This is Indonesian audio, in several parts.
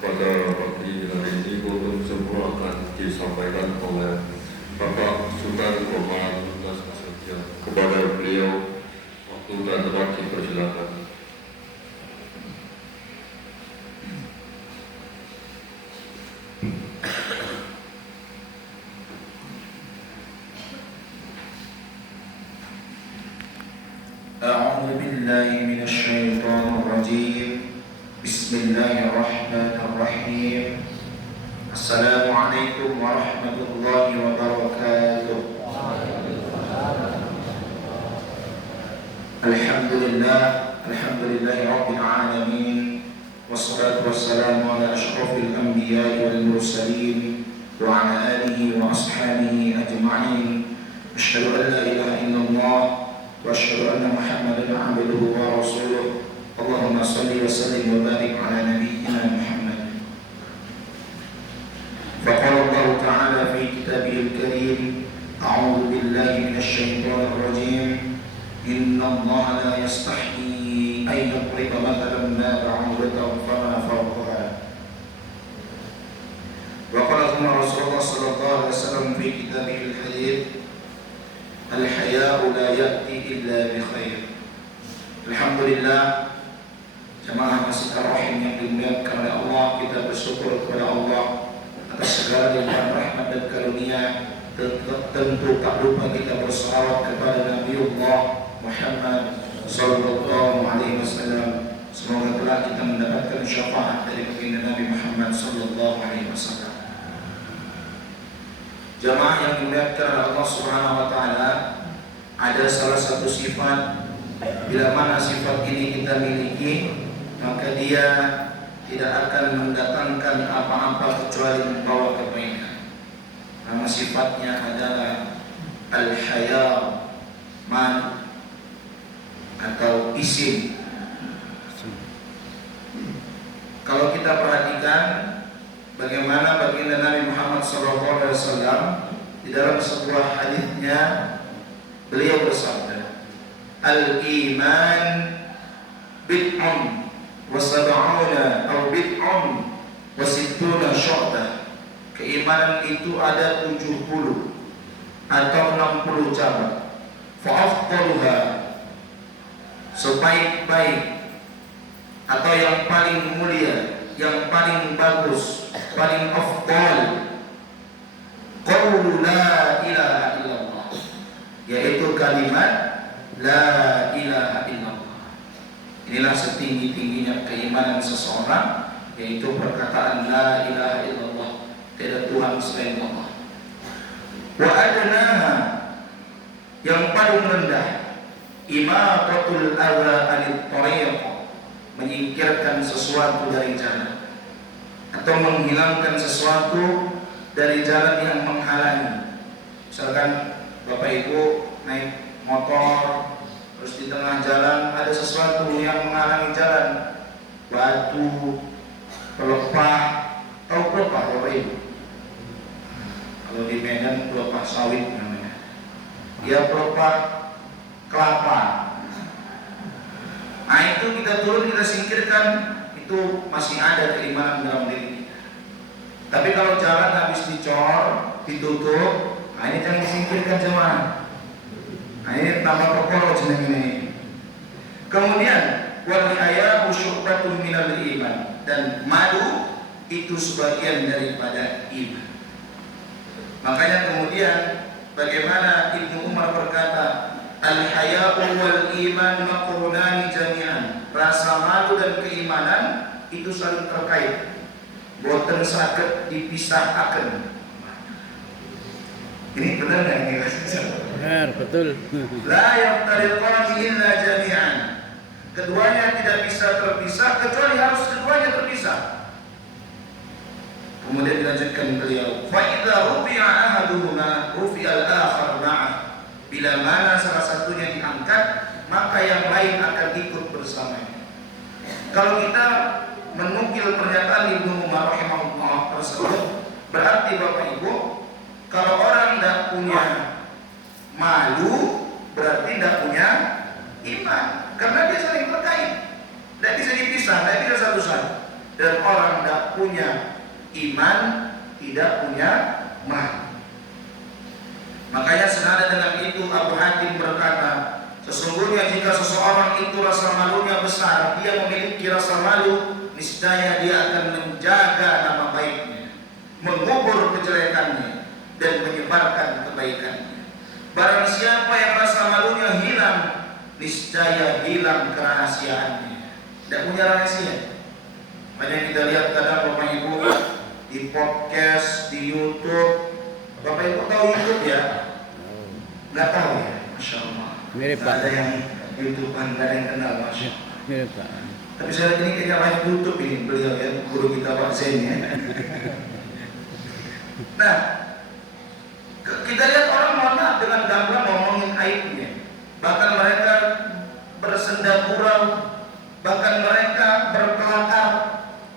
Pada pagi hari ini kultum semua akan disampaikan oleh Bapak Sultan Komar Tuntas Asadya. Kepada beliau, waktu dan tempat dipersilakan. أعوذ بالله من الشيطان الرجيم. بسم الله الرحمن الرحيم. السلام عليكم ورحمة الله وبركاته. الحمد لله رب العالمين، والصلاة والسلام على أشرف الأنبياء والمرسلين وعلى آله وأصحابه أجمعين. أشهد أن لا إله إلا الله وأشهد أن محمدا عبده ورسوله. اللهم صل وسلم وبارك على نبينا محمد. فقال الله تعالى في كتابه الكريم: أعوذ بالله من الشيطان الرجيم. إن الله لا يستحيي أن يضرب مثلا ما بعوضة فما فوقها. وقال رسول الله صلى الله عليه وسلم في كتابه الحديث: الحياء لا يأتي إلا بخير. Alhamdulillah, jemaah masjid Ar-Rahim yang dimuliakan oleh Allah, kita bersyukur kepada Allah atas segala limpahan rahmat dan karunia. Tentu tak lupa kita bersalawat kepada Nabiullah Muhammad sallallahu alaihi wasallam. Semoga telah kita mendapatkan syafaat dari baginda Nabi Muhammad sallallahu alaihi wasallam. Jemaah yang dimuliakan oleh Allah Subhanahu wa taala, ada salah satu sifat, bila mana sifat ini kita miliki, maka dia tidak akan mendatangkan apa-apa kecuali membawa kebaikan. Nama sifatnya adalah al-haya, man atau isim. Kalau kita perhatikan bagaimana baginda Nabi Muhammad SAW di dalam sebuah hadisnya, beliau bersabda, al-iman bid'un wa sab'una atau bid'un wa sittuna syu'bah. Keimanan itu ada 70 atau 60 cabang. Fa afdaluha, sebaik-baik atau yang paling mulia, yang paling bagus, paling afdal, qaulu la ilaha illallah, yaitu kalimat la ilaha illallah. Inilah setinggi-tingginya keimanan seseorang, yaitu perkataan la ilaha illallah, tidak Tuhan selain Allah. Wa adnaha, yang paling rendah, imatatul adza anit thariq, menyingkirkan sesuatu dari jalan atau menghilangkan sesuatu dari jalan yang menghalangi. Misalkan Bapak Ibu naik motor, terus di tengah jalan ada sesuatu yang menghalangi jalan, batu, pelepah. Tahu pelepah Bapak Ibu? Kalau di Medan pelepah sawit namanya. Dia pelepah kelapa. Nah itu kita turun, kita singkirkan, itu masih ada keimanan dalam diri kita. Tapi kalau jalan habis dicor, ditutup, nah ini jangan disingkirkan jemaah. Nah ini tambah pokok jeneng ini. Kemudian wal haya'u syu'batun minal iman, dan malu itu sebagian daripada iman. Makanya kemudian bagaimana Ibnu Umar berkata, al-haya'u wal iman maqrunani jami'an. Rasa malu dan keimanan itu saling terkait. Boten saged dipisahkan. Ini benar enggak ini? Benar, betul. La yaftariqani illa jami'an. Keduanya tidak bisa terpisah kecuali harus keduanya terpisah. Kemudian dilanjutkan beliau, fa idza rufi'a ahaduhuma rufi'al akhar ma'ah. Bila mana salah satunya diangkat, maka yang lain akan ikut bersamanya. Kalau kita menukil pernyataan Ibnu Umar rahimahullah tersebut, berarti Bapak Ibu, kalau orang tidak punya malu, berarti tidak punya iman. Karena dia saling terkait, tidak bisa dipisah, tidak bisa satu-satu. dan orang tidak punya iman, tidak punya mal. Makanya senada dengan itu Abu Hatim berkata, sesungguhnya jika seseorang itu rasa malunya besar, dia memiliki rasa malu, niscaya dia akan menjaga nama baiknya, mengubur kejelekannya, dan menyebarkan kebaikannya. Barang siapa yang rasa malunya hilang, niscaya hilang kerahasiaannya. Tidak punya rahasia. Banyak kita lihat kadang Bapak Ibu di podcast, di YouTube. Bapak Ibu tahu YouTube ya? Nggak tahu ya? Masya Allah. Mirip Nggak Pak. ada yang YouTubean, nggak ada yang kenal, Masya Allah. Mirip Pak. Tapi saya ini kayaknya live YouTube ini beliau ya, guru kita Pak Zain ya. Nah, kita lihat orang mana dengan gamblang ngomongin aibnya. Bahkan mereka bersenda gurau, bahkan mereka berkelakar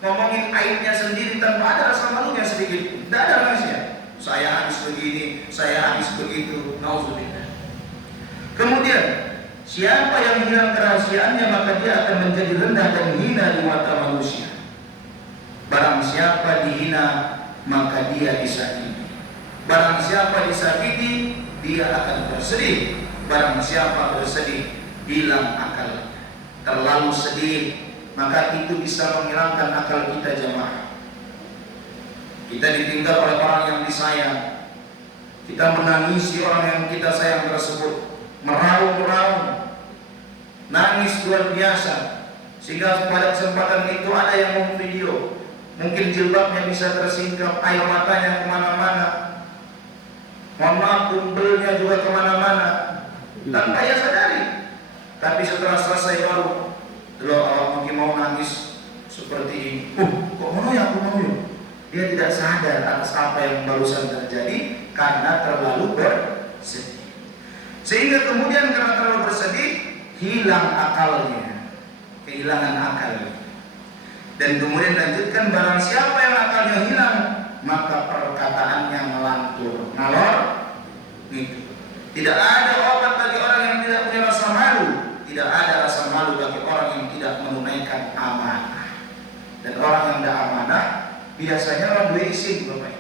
ngomongin aibnya sendiri tanpa ada rasa malunya sedikit. Tidak ada rahasia. Saya habis begini, saya habis begitu. Nauzubillah. Kemudian siapa yang hilang kerahasiaannya, maka dia akan menjadi rendah dan hina di mata manusia. Barang siapa dihina, maka dia disakiti. Barang siapa disakiti, dia akan bersedih. Barang siapa bersedih, hilang akalnya. Terlalu sedih, maka itu bisa menghilangkan akal kita jemaah. Kita ditinggal oleh orang yang disayang, kita menangisi orang yang kita sayang tersebut, meraung-raung, nangis luar biasa, sehingga pada kesempatan itu ada yang memvideo, mungkin jilbabnya bisa tersingkap, air matanya kemana-mana, mohon maaf kumpulnya juga kemana-mana, tanpa ia sadari. Tapi setelah selesai baru, lo awak mungkin mau nangis seperti ini, kok mau ya, aku mau ya. Dia tidak sadar atas apa yang barusan terjadi karena terlalu bersedih. Sehingga kemudian karena terlalu bersedih, hilang akalnya, kehilangan akalnya. Dan kemudian lanjutkan, barang siapa yang akalnya hilang, maka perkataannya melantur, ngalor gitu. Tidak ada obat bagi orang yang tidak punya rasa malu, tidak ada rasa malu bagi orang yang tidak menunaikan amanah. Dan orang yang tidak amanah biasanya orang dua isim, Bapak.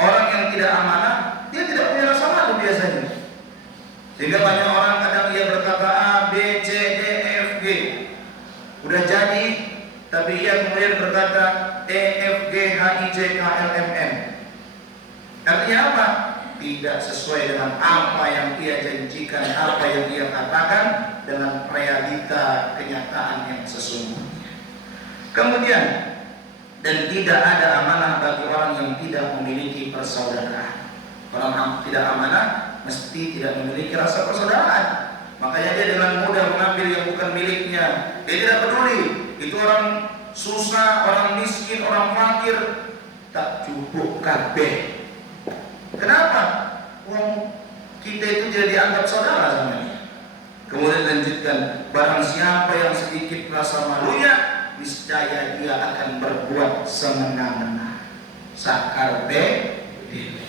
Orang yang tidak amanah, dia tidak punya rasa malu biasanya. Sehingga banyak orang kadang ia berkata A, B, C, D, E, F, G. Udah jadi, tapi ia kemudian berkata E, F, G, H, I, J, K, L, M, N. Artinya apa? Tidak sesuai dengan apa yang ia janjikan, apa yang ia katakan dengan realita kenyataan yang sesungguhnya. Kemudian, dan tidak ada amanah bagi orang yang tidak memiliki persaudaraan. Orang yang tidak amanah mesti tidak memiliki rasa persaudaraan. Makanya dia dengan mudah mengambil yang bukan miliknya. Dia tidak peduli itu orang susah, orang miskin, orang fakir, tak cukup kabeh. Kenapa? Wong kita itu tidak dianggap saudara sama dia. Kemudian lanjutkan, barang siapa yang sedikit rasa malunya, niscaya dia akan berbuat semena-mena. Sakarpe diri.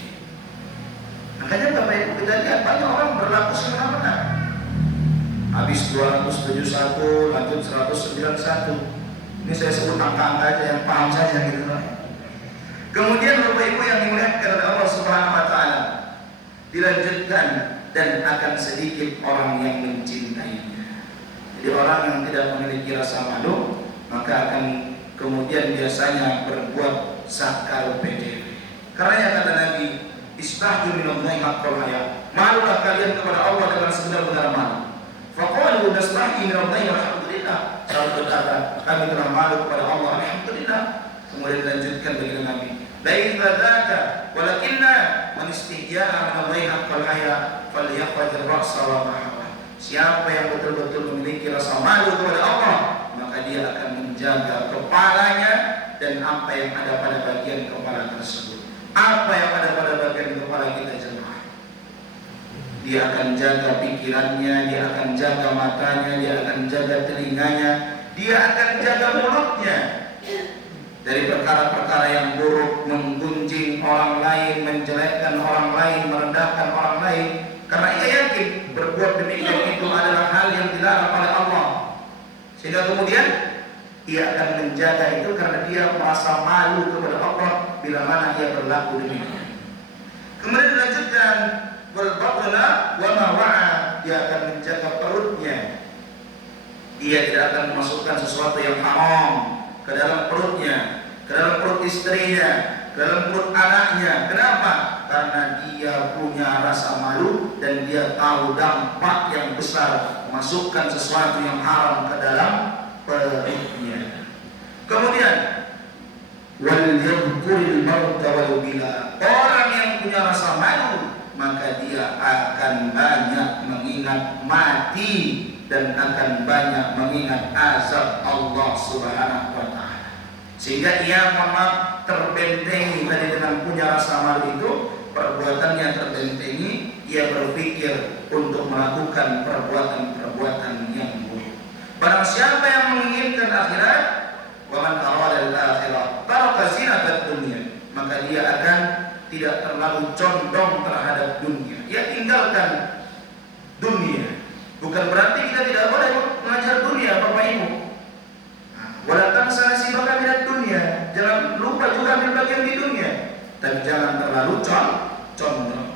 Makanya Bapak Ibu kita lihat banyak orang berlaku semena-mena. Habis 271, lanjut 191. Ini saya sebut angka-angka aja yang paham saja gitu. Kemudian Bapak Ibu yang dimuliakan oleh Allah Subhanahu wa taala, dilanjutkan, dan akan sedikit orang yang mencintainya. Jadi orang yang tidak memiliki rasa malu, maka akan kemudian biasanya berbuat sakar PDW. Karena yang kata Nabi, istahyu minallahi haqqal haya. Malulah kalian kepada Allah dengan sebenar-benar malu. Faqalu nastahyi minallahi alhamdulillah. Selalu berkata, kami telah malu kepada Allah, alhamdulillah. Kemudian dilanjutkan dengan Nabi, laisa dzaka walakinna man istihya'a minallahi haqqal haya falyaqdir ra'sa wa mahawa. Siapa yang betul-betul memiliki rasa malu kepada Allah, maka dia akan menjaga kepalanya dan apa yang ada pada bagian kepala tersebut. Apa yang ada pada bagian kepala kita jemaah? Dia akan jaga pikirannya, dia akan jaga matanya, dia akan jaga telinganya, dia akan jaga mulutnya dari perkara-perkara yang buruk, menggunjing orang lain, menjelekkan orang lain, merendahkan orang lain. Karena ia yakin berbuat demikian itu adalah hal yang dilarang oleh Allah. Sehingga kemudian Ia akan menjaga itu karena dia merasa malu kepada Allah bila mana ia berlaku demikian. Kemudian dilanjutkan wal batna wa ma wa'a, dia akan menjaga perutnya. Dia tidak akan memasukkan sesuatu yang haram ke dalam perutnya, ke dalam perut istrinya, ke dalam perut anaknya. Kenapa? Karena dia punya rasa malu dan dia tahu dampak yang besar memasukkan sesuatu yang haram ke dalam perutnya. Kemudian wal yadhkuril mauta wal bila, orang yang punya rasa malu maka dia akan banyak mengingat mati dan akan banyak mengingat azab Allah Subhanahu wa taala. Sehingga ia terbentengi tadi dengan punya rasa malu itu, perbuatannya terbentengi, ia berpikir untuk melakukan perbuatan-perbuatan yang buruk. Barang siapa yang menginginkan akhirat, wa man arada al-akhirah taraka zinatat dunya, maka dia akan tidak terlalu condong terhadap dunia. Ia tinggalkan dunia. Bukan berarti kita tidak boleh mengajar dunia, Bapak Ibu. Wala tansa nasibaka minad dunya, jangan lupa juga ambil bagian di dunia, tapi jangan terlalu condong.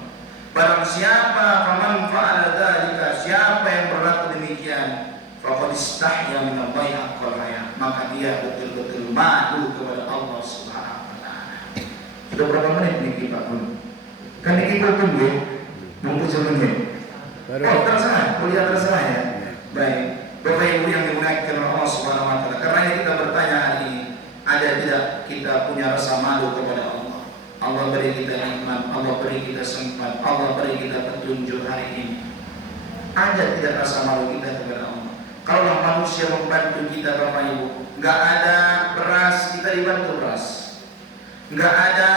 Barang siapa faman fa'ala dzalika, siapa yang berlaku demikian, faqad istahya min Allahi haqqal haya, maka dia betul-betul malu kepada Allah Subhanahu wa taala. Sudah berapa menit niki Pak Bun? Kan niki tunggu nunggu semenit. Oh, terserah, kuliah terserah ya. Baik, Bapak Ibu yang dimuliakan Allah Subhanahu wa taala. Karena kita bertanya hari ini, ada tidak kita punya rasa malu kepada Allah? Allah beri kita nikmat, Allah beri kita sempat, Allah beri kita petunjuk hari ini. Ada tidak rasa malu kita kepada Allah? Kalau manusia membantu kita Bapak Ibu, nggak ada beras, kita dibantu beras. Nggak ada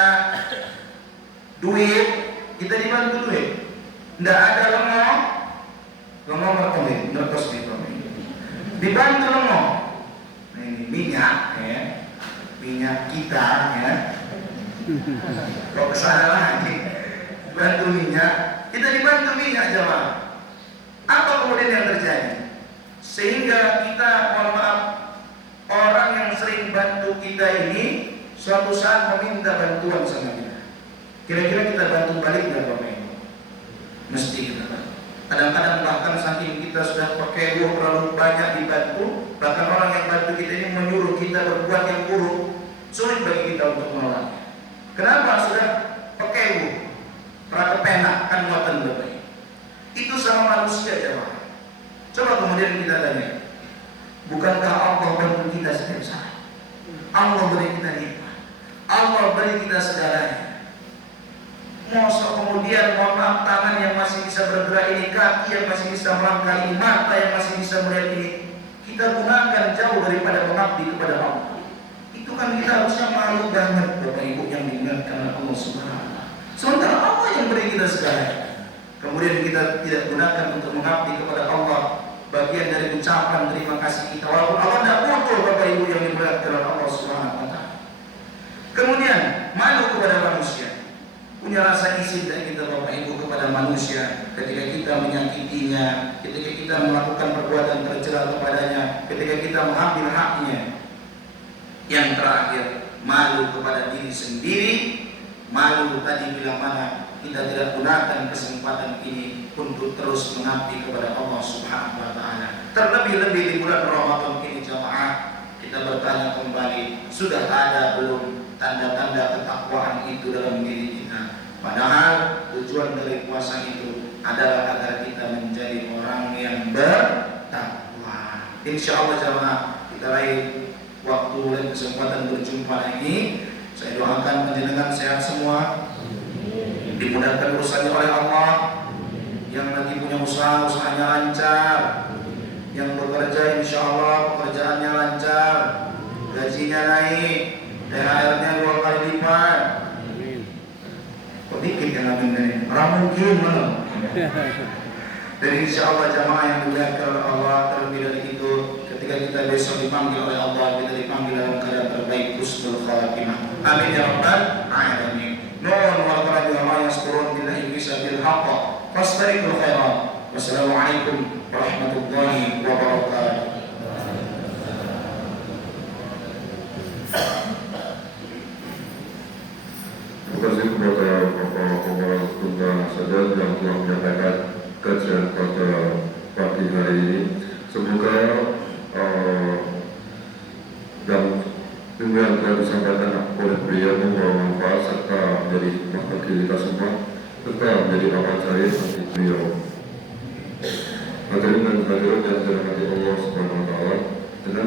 duit, kita dibantu duit. Nggak ada lengong berkomen, berkos nih Bapak Ibu. Dibantu lengong. Nah, ini minyak, ya, minyak kita, ya. Kok kesana lagi? Bantu minyak, kita dibantu minyak jemaah. Apa kemudian yang terjadi? Sehingga kita, mohon maaf, orang yang sering bantu kita ini suatu saat meminta bantuan sama kita. Kira-kira kita bantu balik nggak Bapak Ibu? Mesti kita bantu. Kadang-kadang bahkan saking kita sudah pakai uang terlalu banyak dibantu, bahkan orang yang bantu kita ini menyuruh kita berbuat yang buruk, sulit bagi kita untuk menolaknya. Kenapa? Sudah pakai uang, pernah kepenak kan muatan Bapak Ibu. Itu sama manusia jemaah. Coba kemudian kita tanya, bukankah Allah bantu kita setiap saat? Allah beri kita nikmat, Allah beri kita segalanya. Masa kemudian mohon maaf, tangan yang masih bisa bergerak ini, kaki yang masih bisa melangkah ini, mata yang masih bisa melihat ini, kita gunakan jauh daripada mengabdi kepada Allah. Itu kan kita harusnya malu banget Bapak Ibu yang diingatkan Allah Subhanahu wa taala. Sementara Allah yang beri kita segalanya. Kemudian kita tidak gunakan untuk mengabdi kepada Allah, bagian dari ucapan terima kasih kita, walaupun Allah tidak butuh Bapak Ibu yang dimuliakan Allah Subhanahu wa taala. Kemudian malu kepada manusia. Punya rasa izin dari kita Bapak Ibu kepada manusia ketika kita menyakitinya, ketika kita melakukan perbuatan tercela kepadanya, ketika kita mengambil haknya. Yang terakhir, malu kepada diri sendiri, malu tadi bila mana kita tidak gunakan kesempatan ini untuk terus mengabdi kepada Allah Subhanahu wa taala. Terlebih-lebih di bulan Ramadan ini jemaah, kita bertanya kembali, sudah ada belum tanda-tanda ketakwaan itu dalam diri kita? Padahal tujuan dari puasa itu adalah agar kita menjadi orang yang bertakwa. Insya Allah jemaah, kita raih waktu dan kesempatan berjumpa lagi. Saya doakan panjenengan sehat semua, dimudahkan urusannya oleh Allah. Yang lagi punya usaha, usahanya lancar. Yang bekerja insya Allah pekerjaannya lancar, gajinya naik, THR-nya 2 kali lipat. Kok dikit yang amin dari mungkin mana? Dan insya Allah jamaah yang dimuliakan oleh Allah, terlebih dari itu ketika kita besok dipanggil oleh Allah, kita dipanggil dalam keadaan terbaik, husnul khatimah. Amin ya rabbal alamin. Nun wa qala yaskurun billahi bisabil haqq fastarikul khairat. Wassalamualaikum warahmatullahi wabarakatuh. ilmu yang telah disampaikan oleh beliau membawa manfaat serta menjadi hikmah bagi kita semua serta menjadi bapak saya bagi beliau. Hadirin dan hadirat yang dirahmati Allah Subhanahu wa taala, dengan